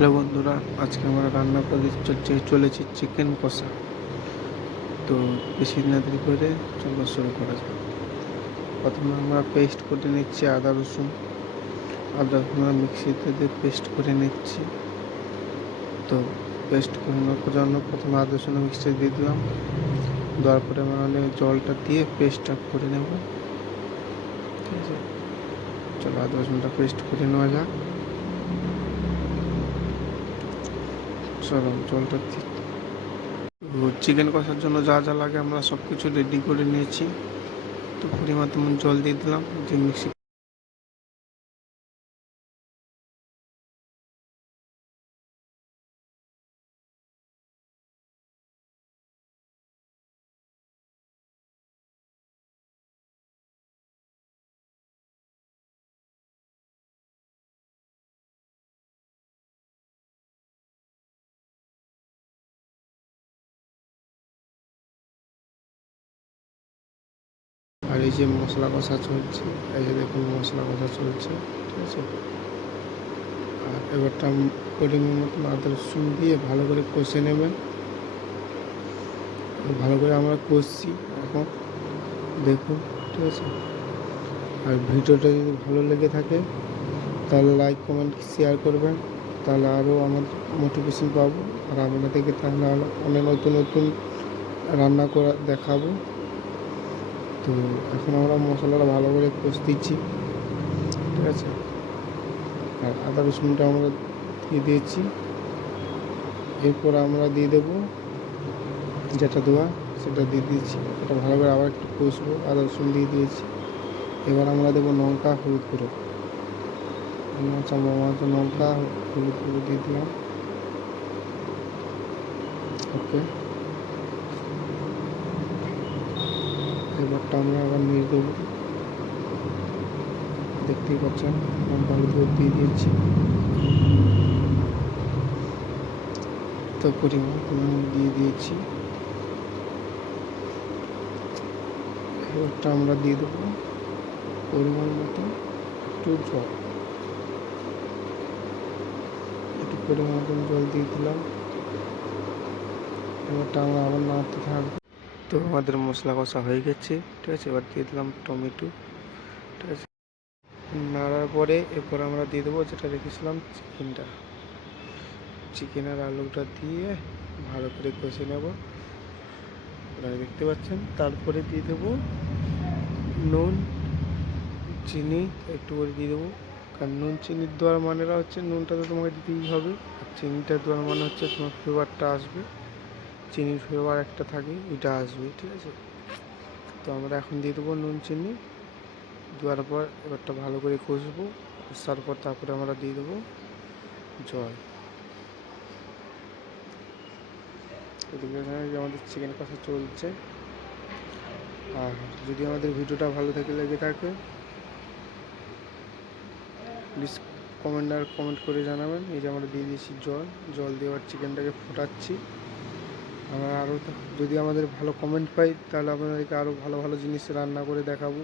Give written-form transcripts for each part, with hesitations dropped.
Hello বন্ধুরা, আজকে আমরা রান্না করে চলেছি চিকেন কষা। তো বেশি না দেরি করে চলো শুরু করা যাক। প্রথমে আমরা পেস্ট করে নিচ্ছি আদা রসুন আমরা মিক্সিতে দিয়ে পেস্ট করে নিচ্ছি। তো পেস্ট করে নেওয়ার জন্য প্রথমে আদা রসুন মিক্সিতে দিয়ে দিলাম। দেওয়ার পরে আমরা জলটা দিয়ে পেস্টটা করে নেব। ঠিক আছে, চলো আদা রসুনটা পেস্ট করে নেওয়া যাক। চলো জলটা চিকেন কষার জন্য যা যা লাগে আমরা সব কিছু রেডি করে নিয়েছি। তো পরিমাণ তেমন জল দিয়ে দিলাম, যে মিক্সি আর এই যে মশলা কষা চলছে, এই যে দেখুন মশলা কষা চলছে। ঠিক আছে, আর এবারটা পরিমাণ মতন আদা রসুন দিয়ে ভালো করে কষে নেবেন। ভালো করে আমরা কষছি এখন, দেখুন। ঠিক আছে, আর ভিডিওটা যদি ভালো লেগে থাকে তাহলে লাইক কমেন্ট শেয়ার করবেন, তাহলে আরও আমাদের মোটিভেশন পাবো। আর আপনাদেরকে তাহলে অনেক নতুন নতুন রান্না করা দেখাবো। তো এখন আমরা মশলাটা ভালো করে কষতেছি। ঠিক আছে, আর আদা রসুনটা আমরা দিয়ে দিয়েছি। এরপর আমরা দিয়ে দেবো যেটা দেওয়া সেটা দিয়ে দিয়েছি। এটা ভালো করে আবার একটু কষবো। আদা রসুন দিয়ে দিয়েছি। এবার আমরা দেবো লঙ্কা হলুদ গুঁড়ো, চামচ লঙ্কা হলুদ গুঁড়ো দিয়ে দিলাম। ওকে, এবারটা আমরা আবার নিয়ে দেবো। দেখতেই পাচ্ছেন লঙ্কা হলুদ গুঁড়ো দিয়ে দিয়েছি। তো পরিমাণ দিয়ে দিয়েছি। এবারটা আমরা দিয়ে দেবো পরিমাণ মতো একটু জল, একটু পরিমাণ মতন জল দিয়ে দিলাম। এবারটা আমরা আবার নাড়তে থাকবো। তো আমাদের মশলা কষা হয়ে গেছে। ঠিক আছে, এবার দিয়ে দিলাম টমেটো। ঠিক আছে, নাড়ার পরে এরপর আমরা দিয়ে দেবো যেটা রেখেছিলাম চিকেন আর আলুটা দিয়ে ভালো করে কষে নেব। আপনারা দেখতে পাচ্ছেন। তারপরে দিয়ে দেবো নুন চিনি একটু করে দিয়ে দেবো। কারণ নুন চিনির দেওয়ার মানেটা হচ্ছে নুনটা তো তোমাকে দিতেই হবে, আর চিনিটা দেওয়ার মানে হচ্ছে তোমার ফ্লেভারটা আসবে। চিনির ফ্লেভার একটা থাকে, এটা আসবে। ঠিক আছে, তো আমরা এখন দিয়ে দেবো নুন চিনি। দেওয়ার পর এবারটা ভালো করে কষবো। কষার পর তারপরে আমরা দিয়ে দেবো জল। এদিকে আমাদের চিকেন কষা চলছে। আর যদি আমাদের ভিডিওটা ভালো লেগে থাকে প্লিজ কমেন্ট করে জানাবেন। এই যে আমরা দিয়ে দিয়েছি জল দেওয়ার চিকেনটাকে ফোটাচ্ছি। আমরা আরও যদি আমাদের ভালো কমেন্ট পাই তাহলে আপনাদেরকে আরও ভালো ভালো জিনিস রান্না করে দেখাবো,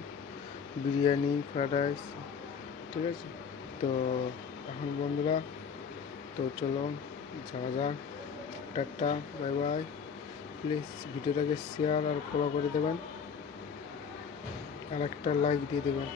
বিরিয়ানি, ফ্রায়েড রাইস। ঠিক আছে, তো এখন বন্ধুরা, তো চলো যাওয়া যাক। Tata, bye bye. প্লিজ ভিডিওটাকে শেয়ার আর ফলো করে দেবেন, আর একটা লাইক দিয়ে দেবেন।